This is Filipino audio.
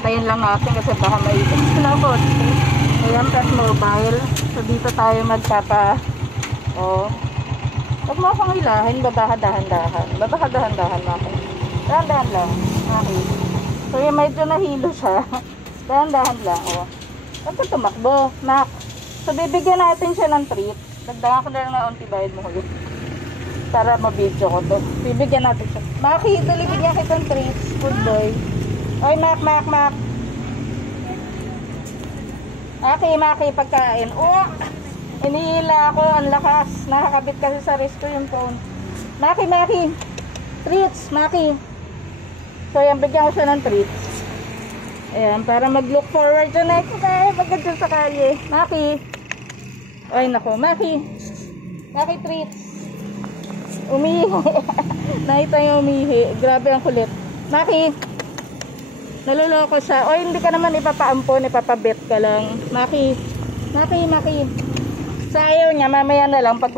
Tayin lang natin kasi baka maikot sila ako. Ayan, pet mobile. So dito tayo huwag mo akong ilahin, babahadahan-dahan. Babahadahan-dahan natin. Dahan-dahan lang. Okay. So yung medyo nahilo siya. Dahan-dahan lang. Huwag ka tumakbo. Mac. So bibigyan natin siya ng treat. Dagdagan ko na lang na unti bayad mo ulit. Para mabidyo ko to. Bibigyan natin siya. Maki, ito bigyan kitang treats. Good boy. Oy, Mac. Maki, pagkain. Inihila ako. Ang lakas. Nakakabit kasi sa wrist ko yung phone. Maki. Treats, Maki. So, yan, bigyan ko siya ng treats. Ayan, para mag-look forward to next time. Pagkat dyan sa kalye. Maki. Ay, nako. Maki, treats. Umihi. Nakita yung umihi. Grabe ang kulit. Maki. Naluloko siya. Hindi ka naman ipapaampon. Ipapabit ka lang. Maki. Sa ayaw niya. Mamaya na lang pag